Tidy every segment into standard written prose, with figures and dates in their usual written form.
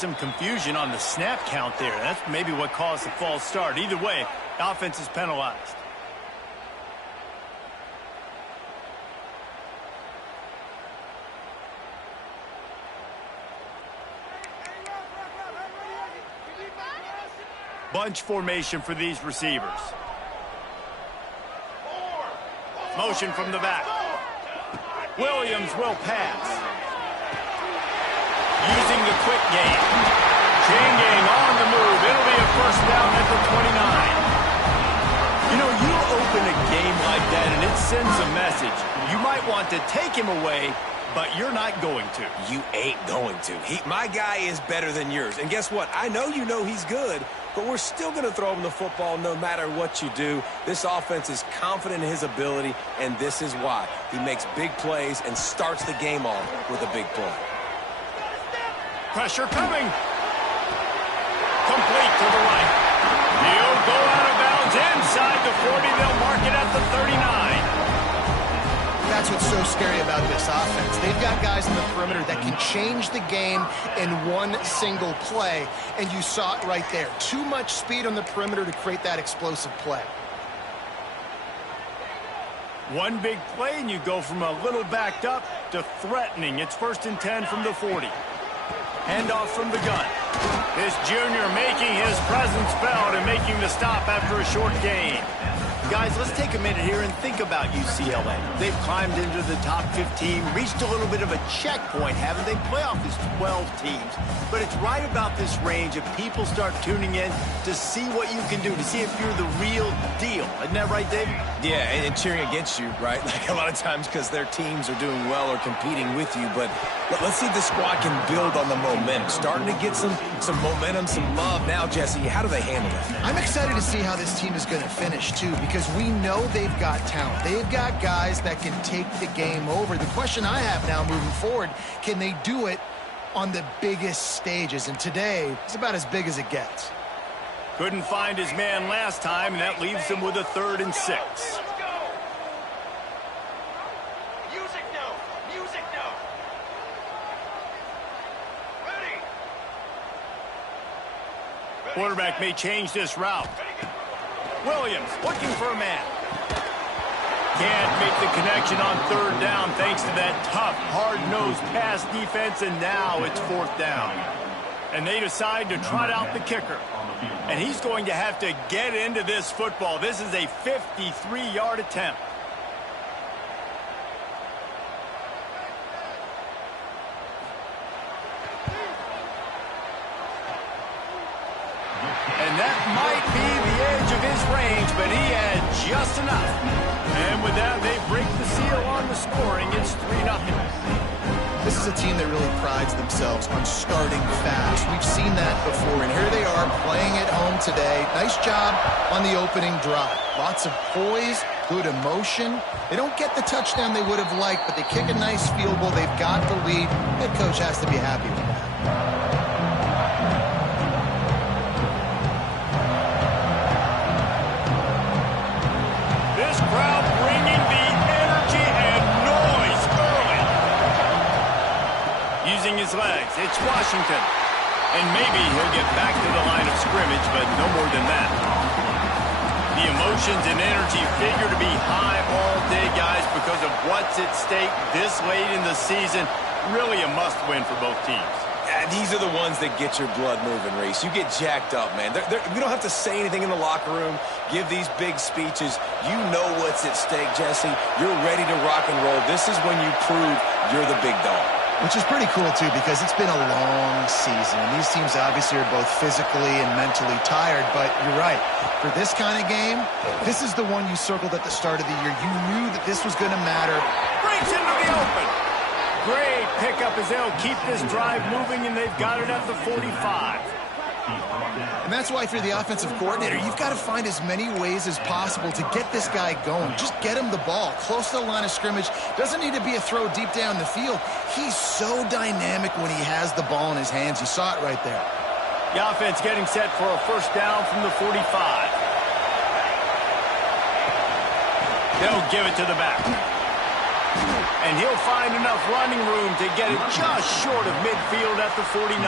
some confusion on the snap count there. That's maybe what caused the false start. Either way, the offense is penalized. Bunch formation for these receivers. Motion from the back. Williams will pass. Using the quick game. Chain gang on the move. It'll be a first down at the 29. You know, you open a game like that and it sends a message. You might want to take him away, but you're not going to. You ain't going to. My guy is better than yours. And guess what? I know you know he's good, but we're still going to throw him the football no matter what you do. This offense is confident in his ability, and this is why. He makes big plays and starts the game off with a big play. Pressure coming. Complete to the right. He'll go out of bounds inside the 40. They'll mark it at the 39. That's what's so scary about this offense. They've got guys in the perimeter that can change the game in one single play, and you saw it right there. Too much speed on the perimeter to create that explosive play. One big play, and you go from a little backed up to threatening. It's 1st and 10 from the 40. Handoff from the gun. This junior making his presence felt and making the stop after a short gain. Guys, let's take a minute here and think about UCLA. They've climbed into the top 15, reached a little bit of a checkpoint, haven't they? Playoff is 12 teams. But it's right about this range if people start tuning in to see what you can do, to see if you're the real deal. Isn't that right, David? Yeah, and cheering against you, right? Like a lot of times because their teams are doing well or competing with you. But let's see if the squad can build on the momentum. Starting to get some momentum, some love now, Jesse. How do they handle that? I'm excited to see how this team is going to finish, too, because we know they've got talent. They've got guys that can take the game over. The question I have now moving forward, can they do it on the biggest stages? And today is about as big as it gets. Couldn't find his man last time, and that leaves him with a 3rd and 6. Quarterback may change this route. Williams looking for a man. Can't make the connection on 3rd down thanks to that tough, hard-nosed pass defense, and now it's 4th down. And they decide to trot out the kicker. And he's going to have to get into this football. This is a 53-yard attempt. And that might be the edge of his range, but he had just enough. And with that, they break the seal on the scoring. It's 3-0. This is a team that really prides themselves on starting fast. We've seen that before, and here they are playing at home today. Nice job on the opening drive. Lots of poise, good emotion. They don't get the touchdown they would have liked, but they kick a nice field goal. They've got the lead. Head coach has to be happy with that. Crowd bringing the energy and noise early. Using his legs, it's Washington. And maybe he'll get back to the line of scrimmage, but no more than that. The emotions and energy figure to be high all day, guys, because of what's at stake this late in the season. Really a must-win for both teams. These are the ones that get your blood moving, Reese. You get jacked up, man. We don't have to say anything in the locker room, give these big speeches. You know what's at stake, Jesse. You're ready to rock and roll. This is when you prove you're the big dog. Which is pretty cool, too, because it's been a long season. And these teams obviously are both physically and mentally tired, but you're right. For this kind of game, this is the one you circled at the start of the year. You knew that this was going to matter. Breaks into the open. Great pickup as they'll keep this drive moving, and they've got it at the 45. And that's why, if you're the offensive coordinator, you've got to find as many ways as possible to get this guy going. Just get him the ball close to the line of scrimmage. Doesn't need to be a throw deep down the field. He's so dynamic when he has the ball in his hands. You saw it right there. The offense getting set for a first down from the 45. They'll give it to the back. And he'll find enough running room to get it just short of midfield at the 49.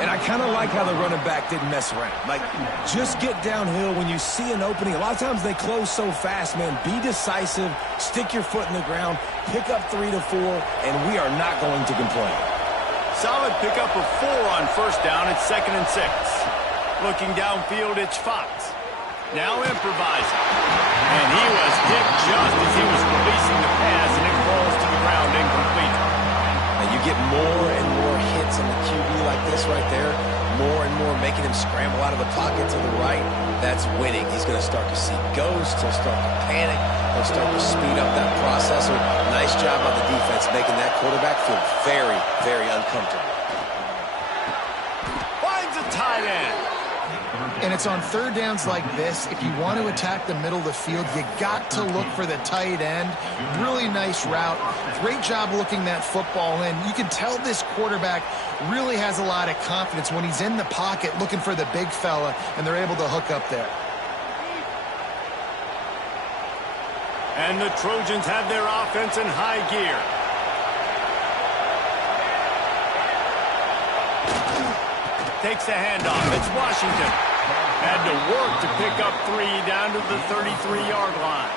And I kind of like how the running back didn't mess around. Like, just get downhill when you see an opening. A lot of times they close so fast, man. Be decisive, stick your foot in the ground, pick up 3 to 4, and we are not going to complain. Solid pickup of 4 on first down. It's 2nd and 6. Looking downfield, it's Fox. Now improvising. And he was hit just as he was releasing the pass, and it falls to the ground incomplete. And you get more and more hits on the QB like this right there, more and more making him scramble out of the pocket to the right. That's winning. He's going to start to see ghosts. He'll start to panic. He'll start to speed up that processor. Nice job on the defense making that quarterback feel very, very uncomfortable. Finds a tight end. And it's on third downs like this. If you want to attack the middle of the field, you got to look for the tight end. Really nice route. Great job looking that football in. You can tell this quarterback really has a lot of confidence when he's in the pocket looking for the big fella, and they're able to hook up there. And the Trojans have their offense in high gear. Takes the handoff. It's Washington. Had to work to pick up 3 down to the 33-yard line.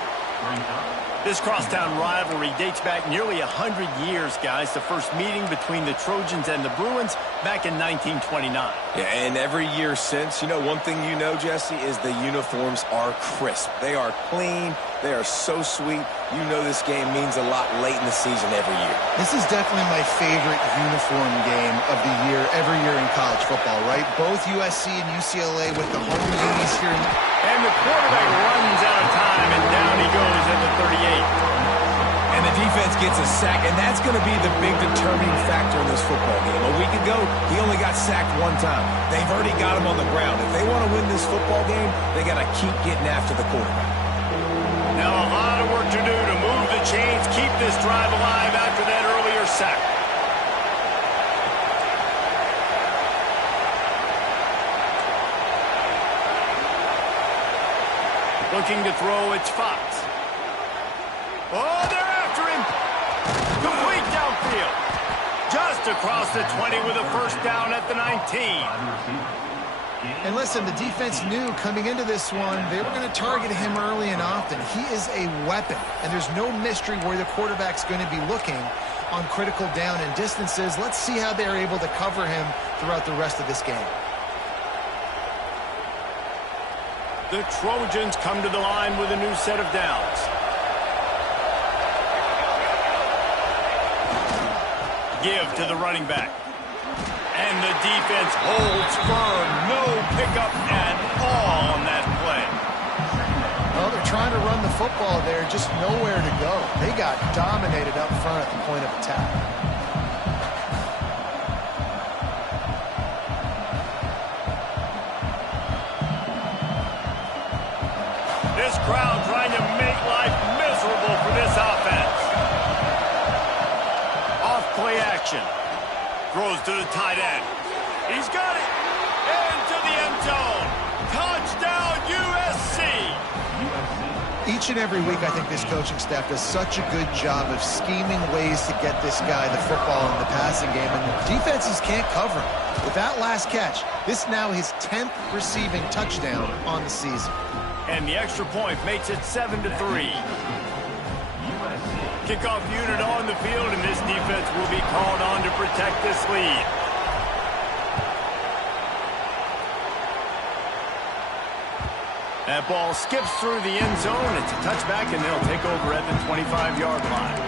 This crosstown rivalry dates back nearly 100 years, guys. The first meeting between the Trojans and the Bruins back in 1929. Yeah, and every year since, you know, one thing you know, Jesse, is the uniforms are crisp. They are clean. They are so sweet. You know this game means a lot late in the season every year. This is definitely my favorite uniform game of the year, every year in college football, right? Both USC and UCLA with the home unis here. And the quarterback runs out of time, and down he goes at the 38. And the defense gets a sack, and that's going to be the big determining factor in this football game. A week ago, he only got sacked 1 time. They've already got him on the ground. If they want to win this football game, they got to keep getting after the quarterback. Now a lot of work to do to move the chains, keep this drive alive after that earlier sack. Looking to throw, it's Fox. Oh, they're after him. Complete downfield. Just across the 20 with a first down at the 19. And listen, the defense knew coming into this one, they were going to target him early and often. He is a weapon, and there's no mystery where the quarterback's going to be looking on critical down and distances. Let's see how they're able to cover him throughout the rest of this game. The Trojans come to the line with a new set of downs. Give to the running back. And the defense holds firm. No pickup at all on that play. Well, they're trying to run the football there, just nowhere to go. They got dominated up front at the point of attack. This crowd trying to make life miserable for this offense. Off play action. Throws to the tight end. He's got it. Into the end zone. Touchdown, USC. Each and every week, I think this coaching staff does such a good job of scheming ways to get this guy the football in the passing game, and defenses can't cover him. With that last catch, this now his 10th receiving touchdown on the season. And the extra point makes it 7-3. Kickoff unit on the field, and this defense will be called on to protect this lead. That ball skips through the end zone. It's a touchback, and they'll take over at the 25-yard line.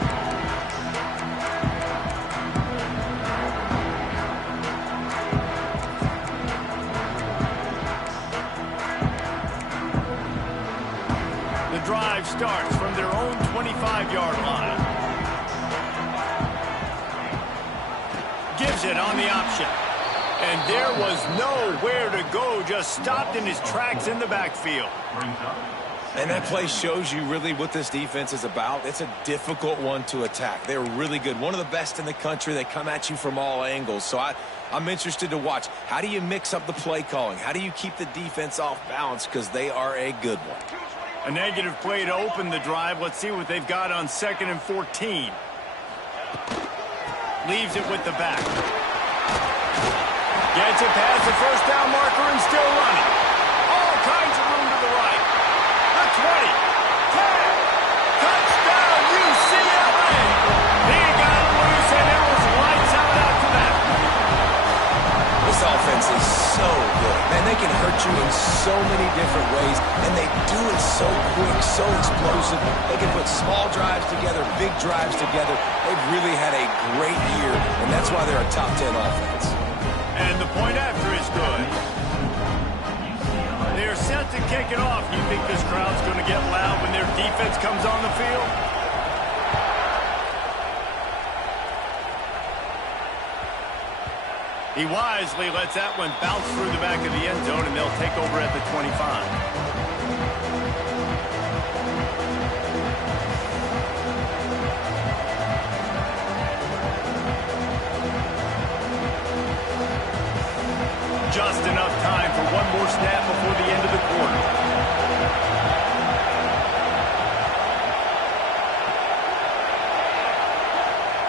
The drive starts from their own 25-yard line. Gives it on the option. And there was nowhere to go, just stopped in his tracks in the backfield. And that play shows you really what this defense is about. It's a difficult one to attack. They're really good. One of the best in the country. They come at you from all angles. So I'm interested to watch. How do you mix up the play calling? How do you keep the defense off balance? Because they are a good one. A negative play to open the drive. Let's see what they've got on 2nd and 14. Leaves it with the back. Gets it past the first down marker and still running. All kinds of room to the right. The 20. 10. Touchdown, UCLA. He got it loose, and it was lights out after that. This offense is so good. Man, they can hurt you in so many different ways, and they do it so quick, so explosive. They can put small drives together, big drives together. They've really had a great year, and that's why they're a top 10 offense. And the point after is good. They're set to kick it off. You think this crowd's going to get loud when their defense comes on the field? He wisely lets that one bounce through the back of the end zone, and they'll take over at the 25. Just enough time for one more snap before the end of the quarter.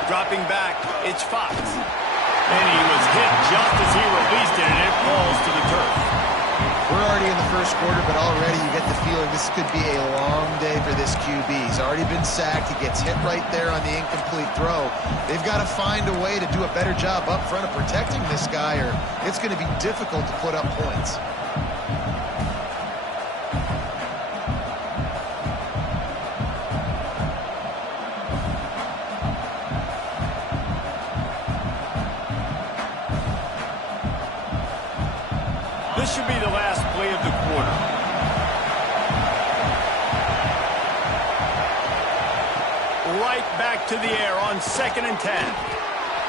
Dropping back, it's Fox. And he was hit just as he released it, and it falls to the turf. We're already in the first quarter, but already you get the feeling this could be a long day for this QB. He's already been sacked. He gets hit right there on the incomplete throw. They've got to find a way to do a better job up front of protecting this guy, or it's going to be difficult to put up points. This should be the last play of the quarter. Right back to the air on 2nd and 10.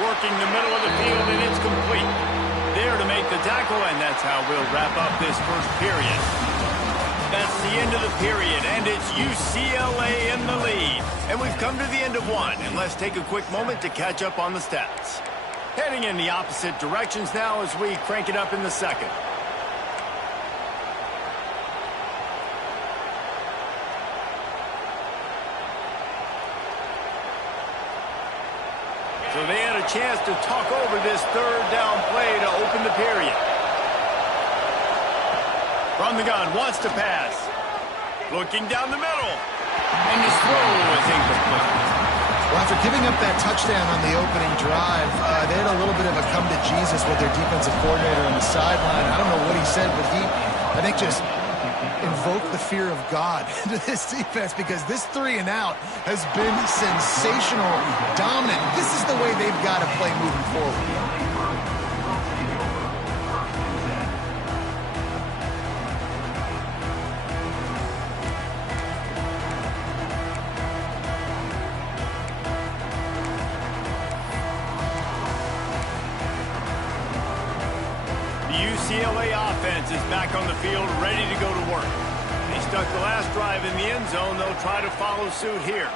Working the middle of the field, and it's complete. There to make the tackle, and that's how we'll wrap up this first period. That's the end of the period, and it's UCLA in the lead. And we've come to the end of one, and let's take a quick moment to catch up on the stats. Heading in the opposite directions now as we crank it up in the second. So they had a chance to talk over this third down play to open the period. From the gun, wants to pass. Looking down the middle. And his throw is incomplete. Well, after giving up that touchdown on the opening drive, they had a little bit of a come to Jesus with their defensive coordinator on the sideline. I don't know what he said, but he, I think, just invoked the fear of God into this defense, because this 3 and out has been sensational, dominant. This is the way they've got to play moving forward. UCLA offense is back on the field, ready to go to work. They stuck the last drive in the end zone. They'll try to follow suit here.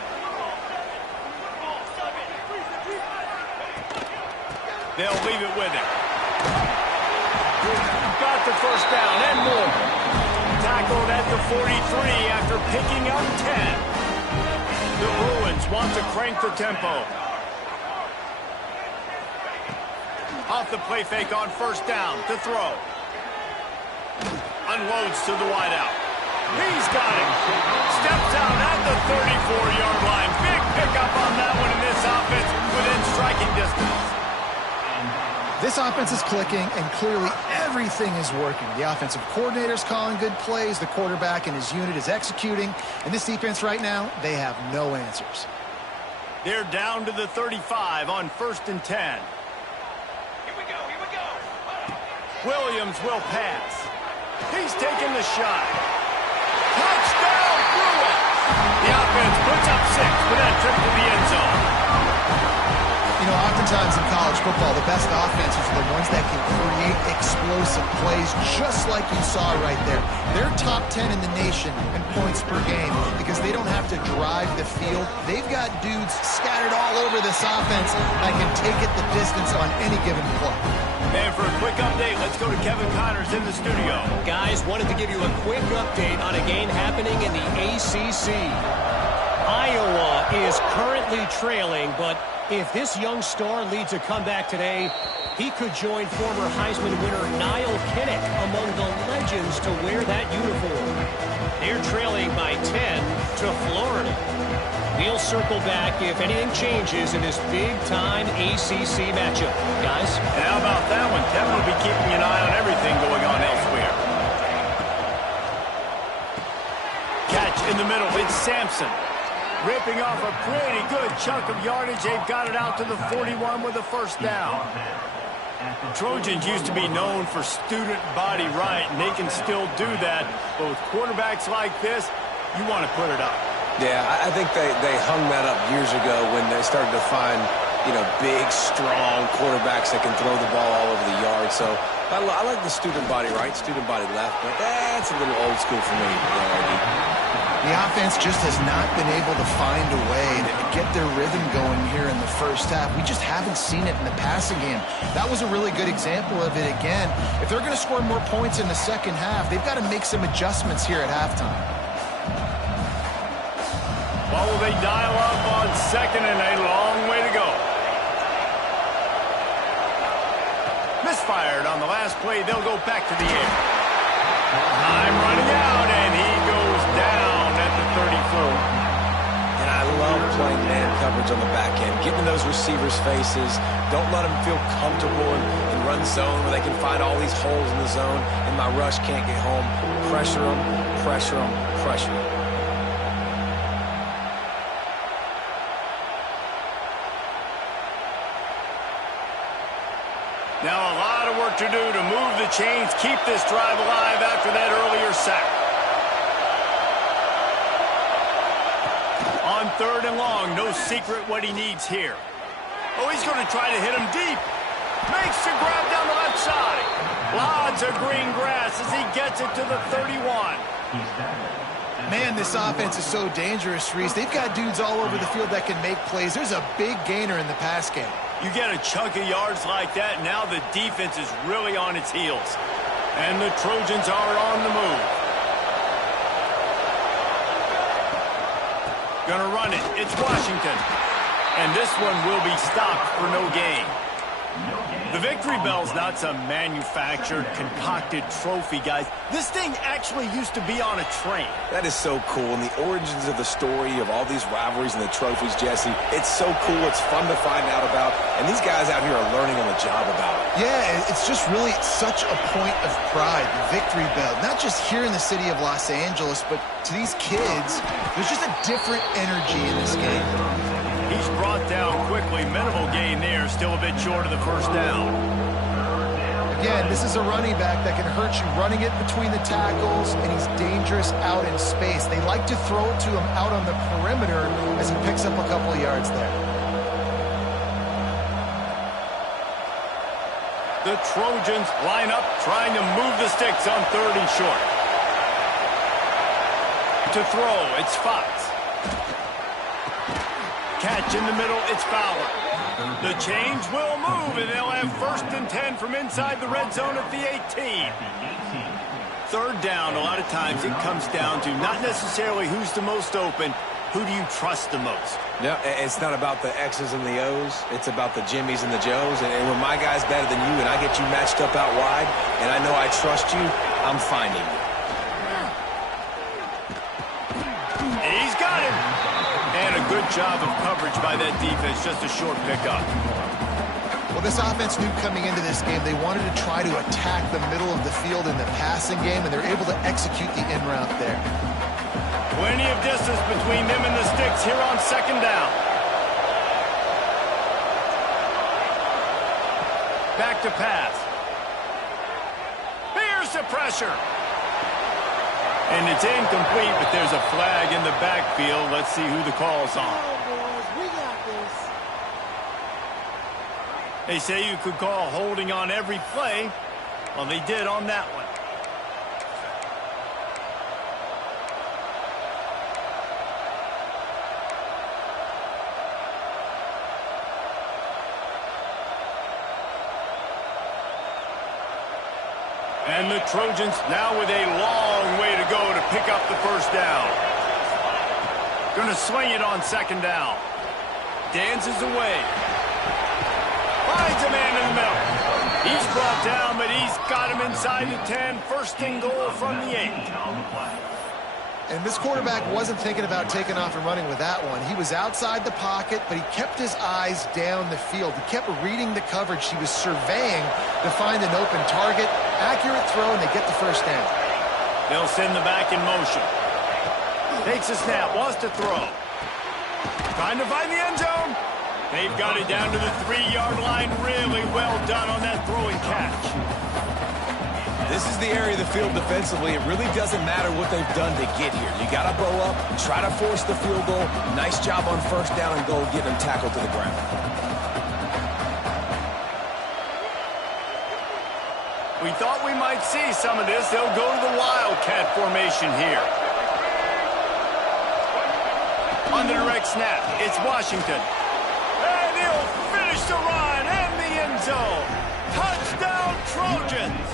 They'll leave it with him. Got the first down and more. Tackled at the 43 after picking up 10. The Bruins want to crank the tempo. Off the play fake on first down to throw. Unloads to the wideout. He's got it. Steps out at the 34-yard line. Big pickup on that one, and this offense within striking distance. This offense is clicking, and clearly everything is working. The offensive coordinator's calling good plays. The quarterback and his unit is executing. And this defense right now, they have no answers. They're down to the 35 on 1st and 10. Williams will pass. He's taking the shot. Touchdown, Bruins! The offense puts up 6 for that trip to the end zone. You know, oftentimes in college football, the best offenses are the ones that can create explosive plays, just like you saw right there. They're top 10 in the nation in points per game because they don't have to drive the field. They've got dudes scattered all over this offense that can take it the distance on any given play. And for a quick update, let's go to Kevin Connors in the studio. Guys, wanted to give you a quick update on a game happening in the ACC. Iowa is currently trailing, but if this young star leads a comeback today, He could join former Heisman winner Niall Kinnick among the legends to wear that uniform. They're trailing by 10 to Florida. We'll circle back if anything changes in this big-time ACC matchup. Guys? And how about that one? Kevin will be keeping an eye on everything going on elsewhere. Catch in the middle. It's Sampson. Ripping off a pretty good chunk of yardage. They've got it out to the 41 with a first down. Trojans used to be known for student body right, and they can still do that. But with quarterbacks like this, you want to put it up. Yeah, I think they hung that up years ago when they started to find, big, strong quarterbacks that can throw the ball all over the yard. So I like the student body right, student body left, but that's a little old school for me. The offense just has not been able to find a way to get their rhythm going here in the first half. We just haven't seen it in the passing game. That was a really good example of it again. If they're going to score more points in the second half, they've got to make some adjustments here at halftime. Well, will they dial up on second and a long way to go? Misfired on the last play. They'll go back to the air. Time running out, and he goes down at the 34. And I love playing man coverage on the back end, getting in those receivers' faces. Don't let them feel comfortable in run zone where they can find all these holes in the zone, and my rush can't get home. Pressure them, pressure them, pressure them. Now a lot of work to do to move the chains, keep this drive alive after that earlier sack. On third and long, no secret what he needs here. Oh, he's going to try to hit him deep. Makes the grab down the left side. Lots of green grass as he gets it to the 31. Man, this offense is so dangerous, Reese. They've got dudes all over the field that can make plays. There's a big gainer in the pass game. You get a chunk of yards like that, now the defense is really on its heels. And the Trojans are on the move. Gonna run it. It's Washington. And this one will be stopped for no gain. The victory bell's not some manufactured, concocted trophy, guys. This thing actually used to be on a train. That is so cool, and the origins of the story of all these rivalries and the trophies, Jesse, it's so cool, it's fun to find out about, and these guys out here are learning on the job about it. Yeah, it's just really such a point of pride, the victory bell. Not just here in the city of Los Angeles, but to these kids, there's just a different energy in this game. He's brought down quickly. Minimal gain there. Still a bit short of the first down. Again, this is a running back that can hurt you running it between the tackles, and he's dangerous out in space. They like to throw it to him out on the perimeter as he picks up a couple of yards there. The Trojans line up, trying to move the sticks on third and short. To throw, it's Fox. Catch in the middle, it's Fowler. The chains will move, and they'll have first and 10 from inside the red zone at the 18. Third down, a lot of times it comes down to not necessarily who's the most open, who do you trust the most? No, it's not about the X's and the O's. It's about the Jimmys and the Joes. And when my guy's better than you and I get you matched up out wide, and I know I trust you, I'm finding you. He's got him. And a good job of coverage by that defense, just a short pickup. Well, this offense knew coming into this game they wanted to try to attack the middle of the field in the passing game, and they're able to execute the in route there. Plenty of distance between them and the sticks here on second down. Back to pass. Here's the pressure. And it's incomplete, but there's a flag in the backfield. Let's see who the call's on. We got this. They say you could call holding on every play. Well, they did on that one. And the Trojans now with a long way to go to pick up the first down. Going to swing it on second down. Dances away. Finds a man in the middle. He's brought down, but he's got him inside the 10. First and goal from the 8. And this quarterback wasn't thinking about taking off and running with that one. He was outside the pocket, but he kept his eyes down the field. He kept reading the coverage. He was surveying to find an open target. Accurate throw, and they get the first down. They'll send the back in motion. Takes a snap, wants to throw. Trying to find the end zone. They've got it down to the 3-yard line. Really well done on that throw and catch. This is the area of the field defensively. It really doesn't matter what they've done to get here. You got to bow up, try to force the field goal. Nice job on first down and goal, getting them tackled to the ground. We thought we might see some of this. They'll go to the Wildcat formation here. On the direct snap, it's Washington. And he'll finish the run in the end zone. Touchdown, Trojans!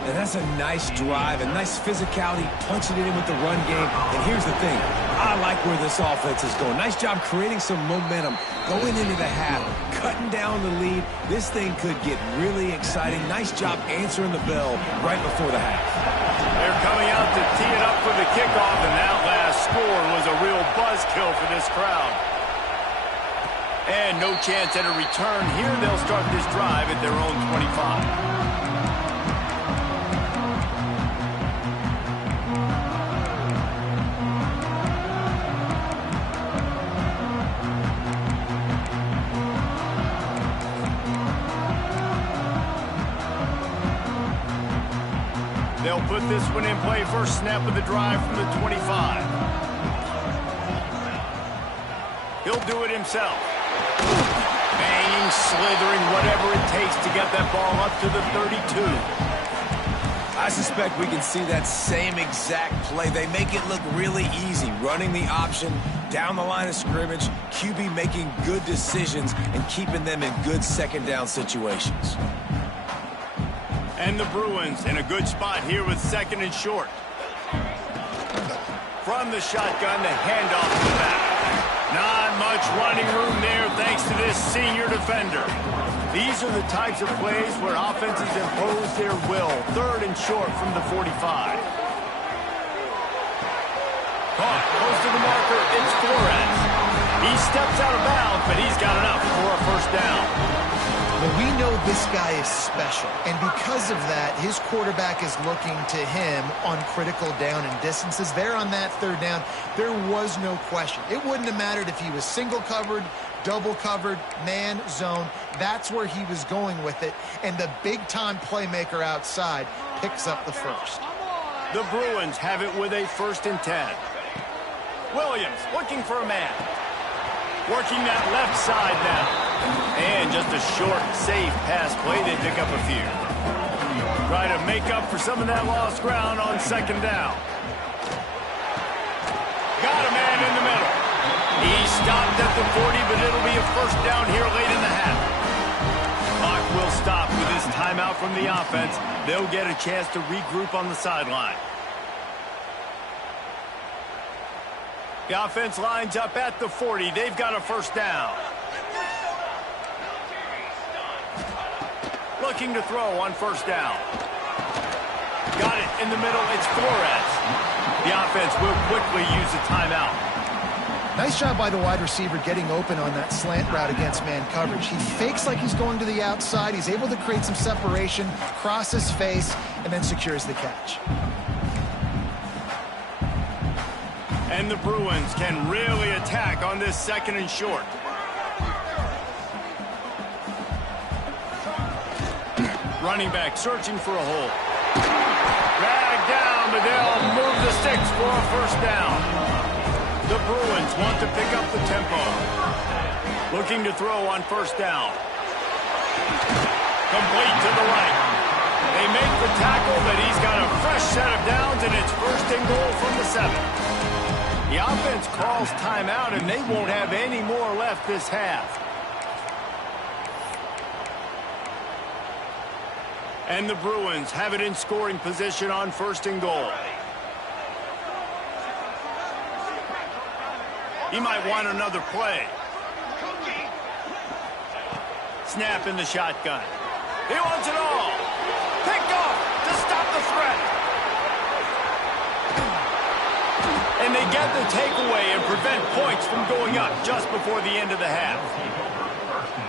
And that's a nice drive, a nice physicality, punching it in with the run game. And here's the thing. I like where this offense is going. Nice job creating some momentum, going into the half, cutting down the lead. This thing could get really exciting. Nice job answering the bell right before the half. They're coming out to tee it up for the kickoff, and that last score was a real buzzkill for this crowd. And no chance at a return here. They'll start this drive at their own 25. They'll put this one in play. First snap of the drive from the 25. He'll do it himself. Banging, slithering, whatever it takes to get that ball up to the 32. I suspect we can see that same exact play. They make it look really easy, running the option down the line of scrimmage, QB making good decisions and keeping them in good second down situations. And the Bruins in a good spot here with second and short. From the shotgun, the handoff to the back. Not much running room there thanks to this senior defender. These are the types of plays where offenses impose their will. Third and short from the 45. Caught close to the marker, it's Flores. He steps out of bounds, but he's got enough for a first down. Well, we know this guy is special, and because of that, his quarterback is looking to him on critical down and distances. There on that third down, there was no question. It wouldn't have mattered if he was single covered, double covered, man, zone. That's where he was going with it, and the big-time playmaker outside picks up the first. The Bruins have it with a first and 10. Williams looking for a man. Working that left side now. And just a short, safe pass play. They pick up a few. Try to make up for some of that lost ground on second down. Got a man in the middle. He stopped at the 40, but it'll be a first down here late in the half. Clock will stop with this timeout from the offense. They'll get a chance to regroup on the sideline. The offense lines up at the 40. They've got a first down. Looking to throw on first down. Got it in the middle. It's Flores. The offense will quickly use a timeout. Nice job by the wide receiver getting open on that slant route against man coverage. He fakes like he's going to the outside. He's able to create some separation, cross his face, and then secures the catch. And the Bruins can really attack on this second and short. Running back searching for a hole. Dragged down, but they'll move the sticks for a first down. The Bruins want to pick up the tempo. Looking to throw on first down. Complete to the right. They make the tackle, but he's got a fresh set of downs, and it's first and goal from the 7. The offense calls timeout, and they won't have any more left this half. And the Bruins have it in scoring position on first and goal. He might want another play. Snap in the shotgun. He wants it all. Picked off to stop the threat. And they get the takeaway and prevent points from going up just before the end of the half.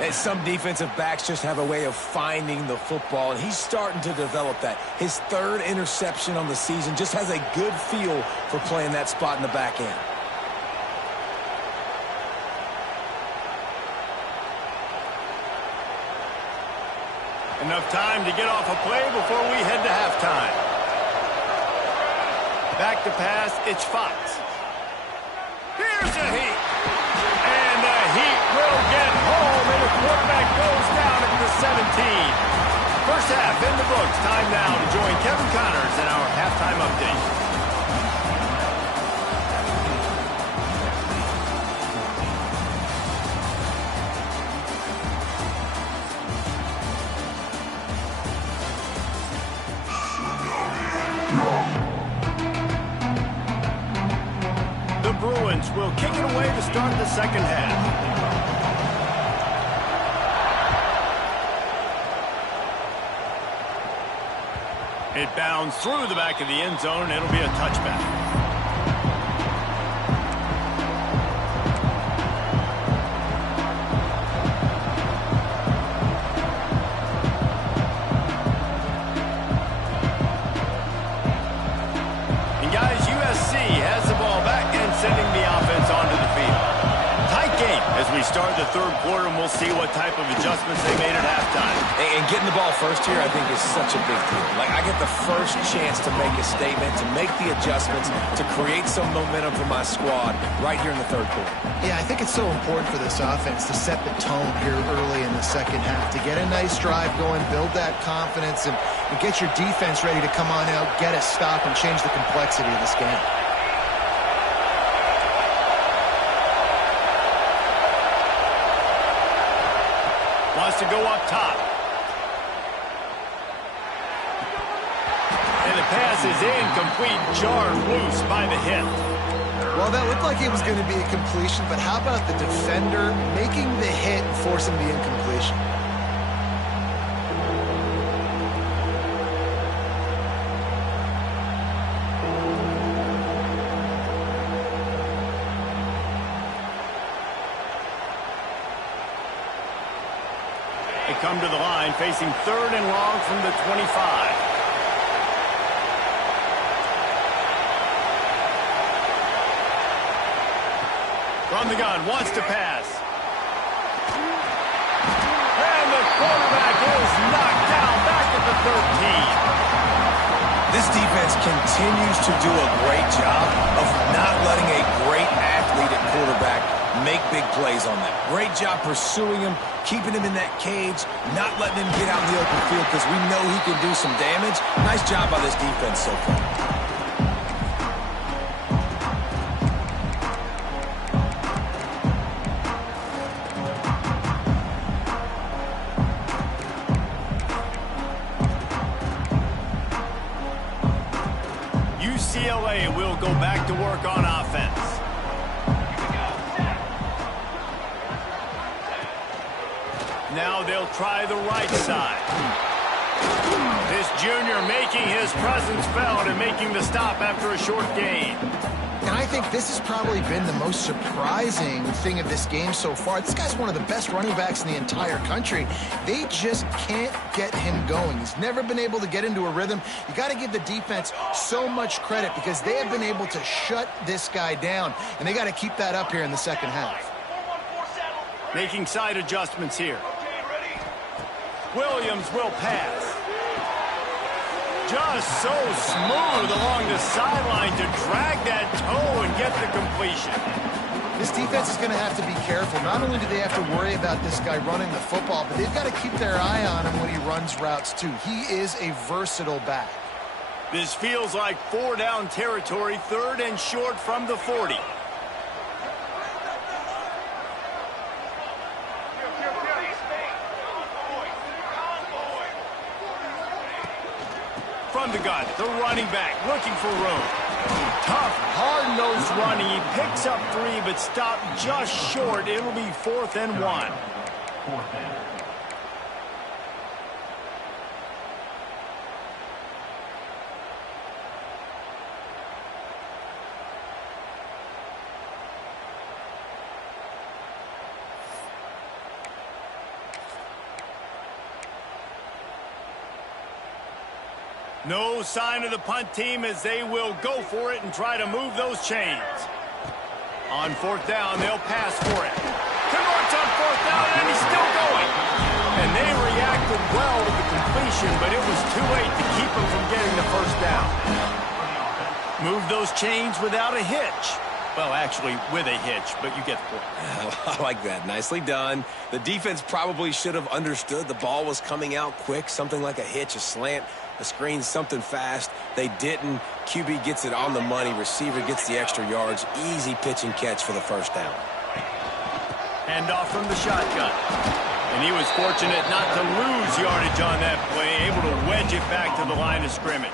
And some defensive backs just have a way of finding the football, and he's starting to develop that. His third interception on the season just has a good feel for playing that spot in the back end. Enough time to get off a play before we head to halftime. Back to pass, it's Fox. Here's a heat. And the Heat will get home, and the quarterback goes down at the 17. First half in the books. Time now to join Kevin Connors in our halftime update. The Bruins will kick it away to start the second half. It bounds through the back of the end zone. It'll be a touchback. And guys, USC has the ball back and sending the offense onto the field. Tight game as we start the third quarter, and we'll see what type of adjustments they made at halftime. And getting the ball first here, I think, is such a big deal. Like, I get the first chance to make a statement, to make the adjustments, to create some momentum for my squad right here in the third quarter. Yeah, I think it's so important for this offense to set the tone here early in the second half, to get a nice drive going, build that confidence, and get your defense ready to come on out, get a stop, and change the complexity of this game. Wants to go up top. And the pass is incomplete, jarred loose by the hit. Well, that looked like it was going to be a completion, but how about the defender making the hit and forcing the incompletion? They come to the line facing third and long from the 25. From the gun, wants to pass. And the quarterback is knocked down back at the 13. This defense continues to do a great job of not letting a great athlete at quarterback make big plays on them. Great job pursuing him, keeping him in that cage, not letting him get out in the open field because we know he can do some damage. Nice job by this defense so far. UCLA will go back to work on offense. Now they'll try the right side. This junior making his presence felt and making the stop after a short gain. And I think this has probably been the most surprising thing of this game so far. This guy's one of the best running backs in the entire country. They just can't get him going. He's never been able to get into a rhythm. You got to give the defense so much credit because they have been able to shut this guy down, and they got to keep that up here in the second half. Making side adjustments here. Williams will pass. Just so smooth along the sideline to drag that toe and get the completion. This defense is going to have to be careful. Not only do they have to worry about this guy running the football, but they've got to keep their eye on him when he runs routes too. He is a versatile back. This feels like 4-down territory, third and short from the 40. From the gun, the running back looking for room. Tough, hard-nosed running. He picks up 3, but stopped just short. It'll be 4th and 1. No sign of the punt team as they will go for it and try to move those chains. On fourth down, they'll pass for it. Converts on fourth down, and he's still going. And they reacted well to the completion, but it was too late to keep them from getting the first down. Move those chains without a hitch. Well, actually, with a hitch, but you get the point. I like that. Nicely done. The defense probably should have understood the ball was coming out quick, something like a hitch, a slant, a screen, something fast. They didn't. QB gets it on the money. Receiver gets the extra yards. Easy pitch and catch for the first down. Handoff from the shotgun. And he was fortunate not to lose yardage on that play, able to wedge it back to the line of scrimmage.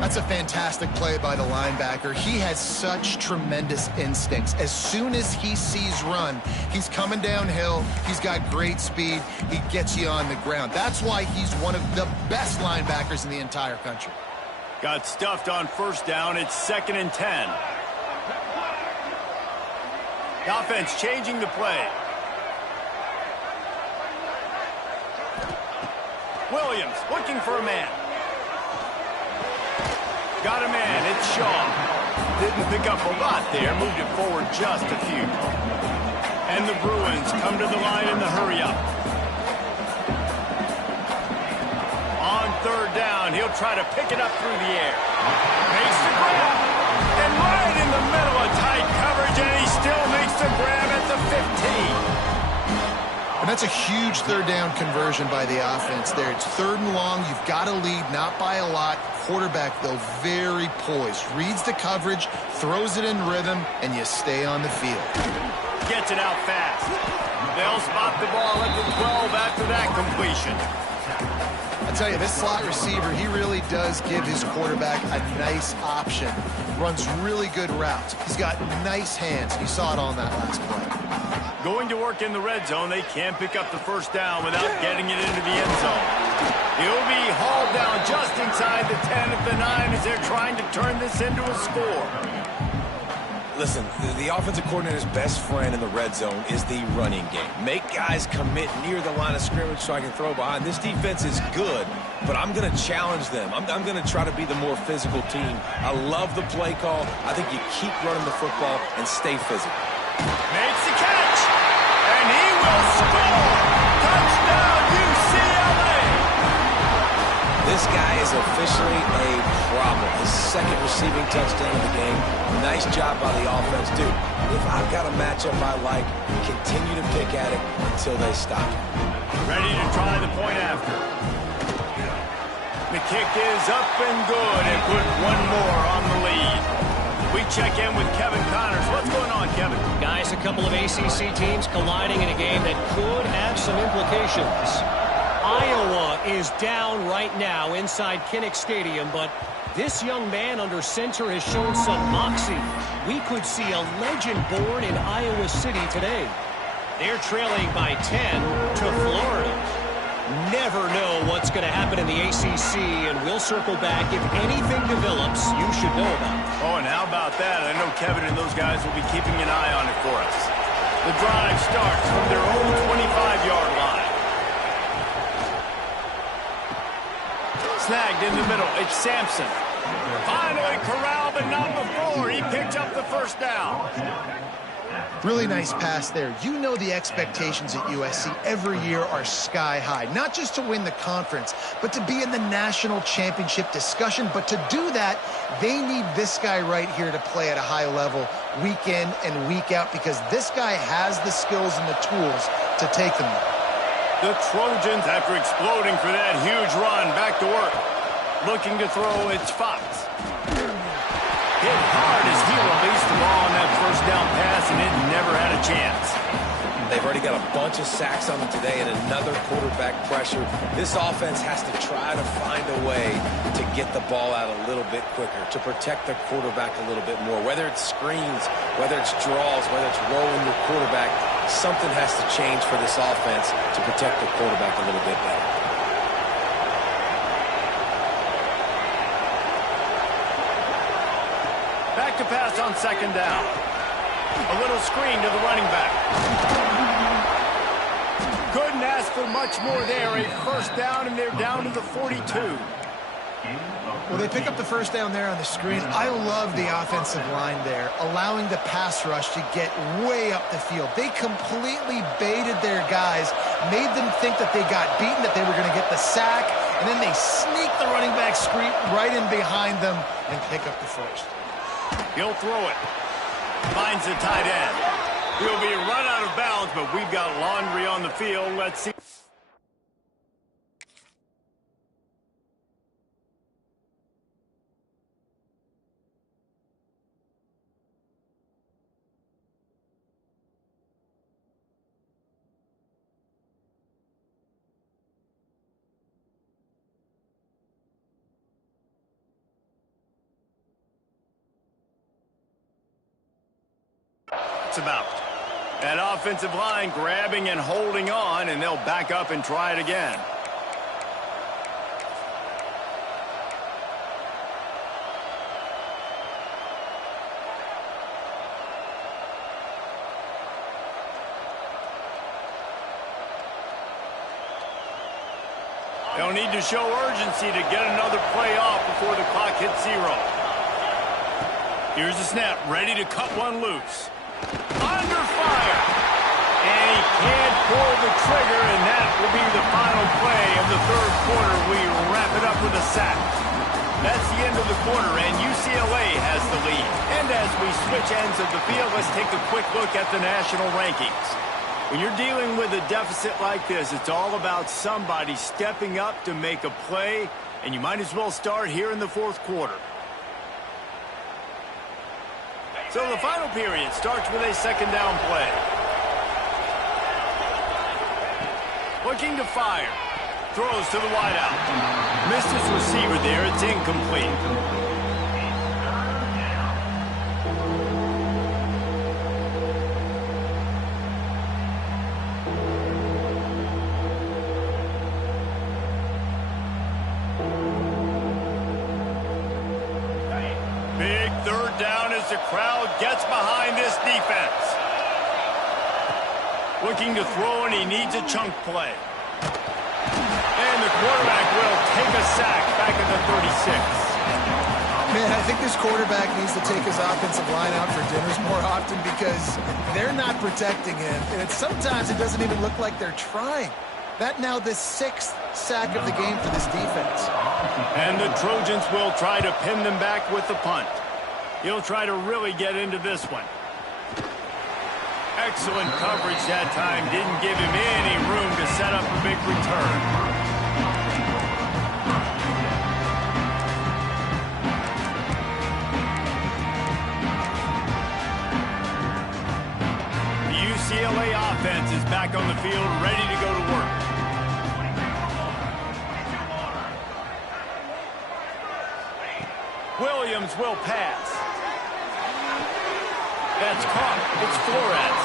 That's a fantastic play by the linebacker. He has such tremendous instincts. As soon as he sees run, he's coming downhill. He's got great speed. He gets you on the ground. That's why he's one of the best linebackers in the entire country. Got stuffed on first down. It's 2nd and 10. The offense changing the play. Williams looking for a man. Got a man, it's Shaw. Didn't pick up a lot there, moved it forward just a few. And the Bruins come to the line in the hurry-up. On third down, he'll try to pick it up through the air. Makes the grab, and right in the middle of tight coverage, and he still makes the grab at the 15. And that's a huge third down conversion by the offense there. It's 3rd and long. You've got to lead, not by a lot. Quarterback, though, very poised. Reads the coverage, throws it in rhythm, and you stay on the field. Gets it out fast. They'll spot the ball at the 12 after that completion. I tell you, this slot receiver, he really does give his quarterback a nice option. Runs really good routes. He's got nice hands. You saw it on that last play. Going to work in the red zone, they can't pick up the first down without getting it into the end zone. He'll be hauled down just inside the 10 at the 9 as they're trying to turn this into a score. Listen, the offensive coordinator's best friend in the red zone is the running game. Make guys commit near the line of scrimmage so I can throw behind. This defense is good, but I'm going to challenge them. I'm going to try to be the more physical team. I love the play call. I think you keep running the football and stay physical. Makes the catch, and he will score. Touchdown, UCLA. This guy is officially a problem. His 2nd receiving touchdown of the game. Nice job by the offense. Dude, if I've got a matchup I like, continue to pick at it until they stop. Ready to try the point after. The kick is up and good and put one more on the lead. We check in with Kevin Connors. What's going on, Kevin? Guys, a couple of ACC teams colliding in a game that could have some implications. Iowa is down right now inside Kinnick Stadium, but this young man under center has shown some moxie. We could see a legend born in Iowa City today. They're trailing by 10 to Florida. Never know what's going to happen in the ACC, and we'll circle back if anything develops you should know about. Oh, and how about that? I know Kevin and those guys will be keeping an eye on it for us. The drive starts from their own 25-yard line. Snagged in the middle. It's Sampson. Finally corralled, but not before. He picked up the first down. Really nice pass there. You know the expectations at USC every year are sky high. Not just to win the conference, but to be in the national championship discussion. But to do that, they need this guy right here to play at a high level week in and week out, because this guy has the skills and the tools to take them there. The Trojans, after exploding for that huge run, back to work. Looking to throw, it's Fox. Hit hard as he released the ball on that first down pass, and it never had a chance. They've already got a bunch of sacks on them today and another quarterback pressure. This offense has to try to find a way to get the ball out a little bit quicker, to protect the quarterback a little bit more. Whether it's screens, whether it's draws, whether it's rolling your quarterback, something has to change for this offense to protect the quarterback a little bit better. Back to pass on second down. A little screen to the running back. Couldn't ask for much more there. A first down, and they're down to the 42. Well, they pick up the first down there on the screen. I love the offensive line there, allowing the pass rush to get way up the field. They completely baited their guys, made them think that they got beaten, that they were going to get the sack, and then they sneak the running back screen right in behind them and pick up the first. He'll throw it. Finds the tight end. He'll be run out of bounds, but we've got laundry on the field. Let's see. About that offensive line grabbing and holding on, and they'll back up and try it again. They'll need to show urgency to get another play off before the clock hits 0. Here's the snap, ready to cut one loose. Under fire, and he can't pull the trigger, and that will be the final play of the third quarter. We wrap it up with a sack. That's the end of the quarter, and UCLA has the lead. And as we switch ends of the field, let's take a quick look at the national rankings. When you're dealing with a deficit like this, it's all about somebody stepping up to make a play, and you might as well start here in the fourth quarter. So the final period starts with a second down play. Looking to fire. Throws to the wideout. Missed his receiver there. It's incomplete. Big third down as the crowd gets behind this defense. Looking to throw, and he needs a chunk play. And the quarterback will take a sack back at the 36. Man, I think this quarterback needs to take his offensive line out for dinners more often because they're not protecting him. And sometimes it doesn't even look like they're trying. That now the 6th sack of the game for this defense. And the Trojans will try to pin them back with the punt. He'll try to really get into this one. Excellent coverage that time. Didn't give him any room to set up a big return. The UCLA offense is back on the field, ready to go to work. Williams will pass. That's caught. It's Flores.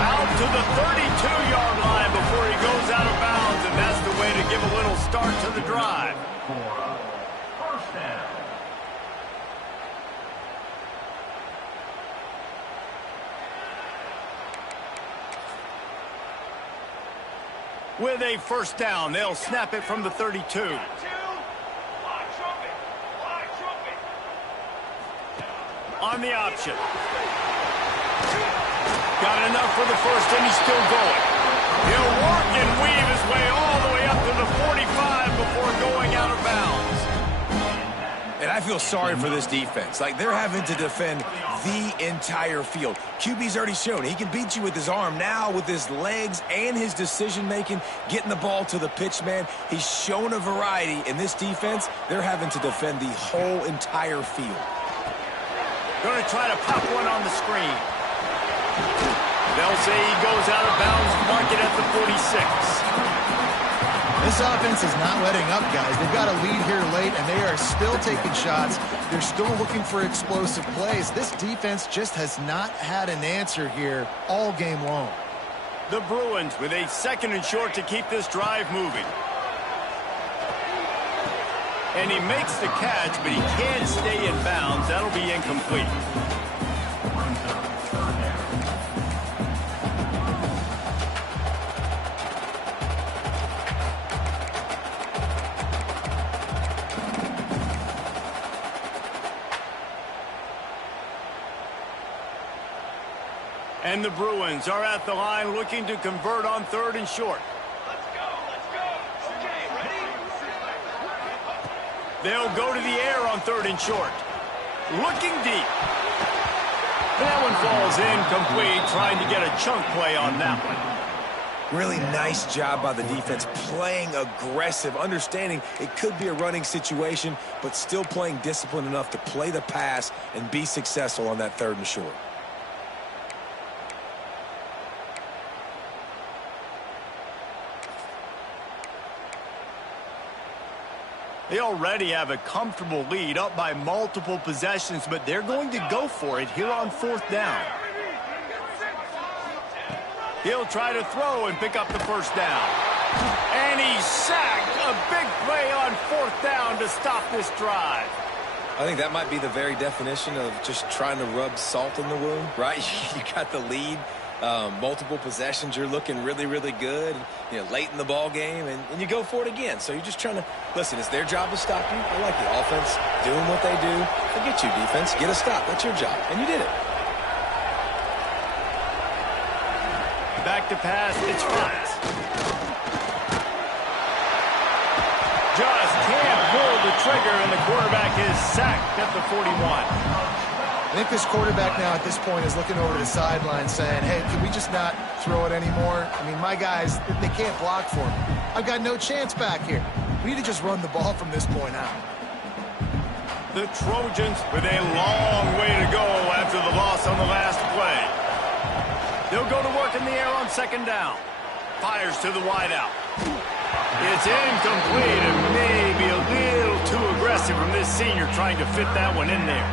Out to the 32-yard line before he goes out of bounds, and that's the way to give a little start to the drive. First down. With a first down, they'll snap it from the 32. On the option. Got enough for the first, and he's still going. He'll work and weave his way all the way up to the 45 before going out of bounds. And I feel sorry for this defense. Like, they're having to defend the entire field. QB's already shown he can beat you with his arm. Now, with his legs and his decision-making, getting the ball to the pitch man, he's shown a variety. In this defense, they're having to defend the whole entire field. Going to try to pop one on the screen. They'll say he goes out of bounds, mark it at the 46. This offense is not letting up, guys. They've got a lead here late, and they are still taking shots. They're still looking for explosive plays. This defense just has not had an answer here all game long. The Bruins with a second and short to keep this drive moving. And he makes the catch, but he can't stay in bounds. That'll be incomplete. And the Bruins are at the line looking to convert on 3rd and short. Let's go. Okay, ready? They'll go to the air on 3rd and short. Looking deep. That one falls incomplete, trying to get a chunk play on that one. Really nice job by the defense, playing aggressive, understanding it could be a running situation, but still playing disciplined enough to play the pass and be successful on that 3rd and short. They already have a comfortable lead, up by multiple possessions, but they're going to go for it here on 4th down. He'll try to throw and pick up the 1st down. And he's sacked. A big play on 4th down to stop this drive. I think that might be the very definition of just trying to rub salt in the wound, right? You got the lead. Multiple possessions, you're looking really, really good, late in the ball game, and you go for it again. So you're just trying to, listen, it's their job to stop you. I like the offense doing what they do. Forget you, defense. Get a stop. That's your job. And you did it. Back to pass. It's Fox. Just can't pull the trigger, and the quarterback is sacked at the 41. I think this quarterback now at this point is looking over to the sideline saying, hey, can we just not throw it anymore? I mean, my guys, they can't block for me. I've got no chance back here. We need to just run the ball from this point out. The Trojans with a long way to go after the loss on the last play. They'll go to work in the air on 2nd down. Fires to the wideout. It's incomplete and maybe a little too aggressive from this senior trying to fit that one in there.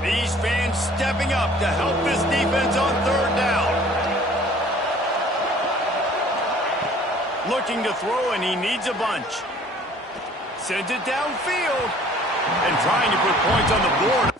These fans stepping up to help this defense on 3rd down. Looking to throw, and he needs a bunch. Sends it downfield. And trying to put points on the board.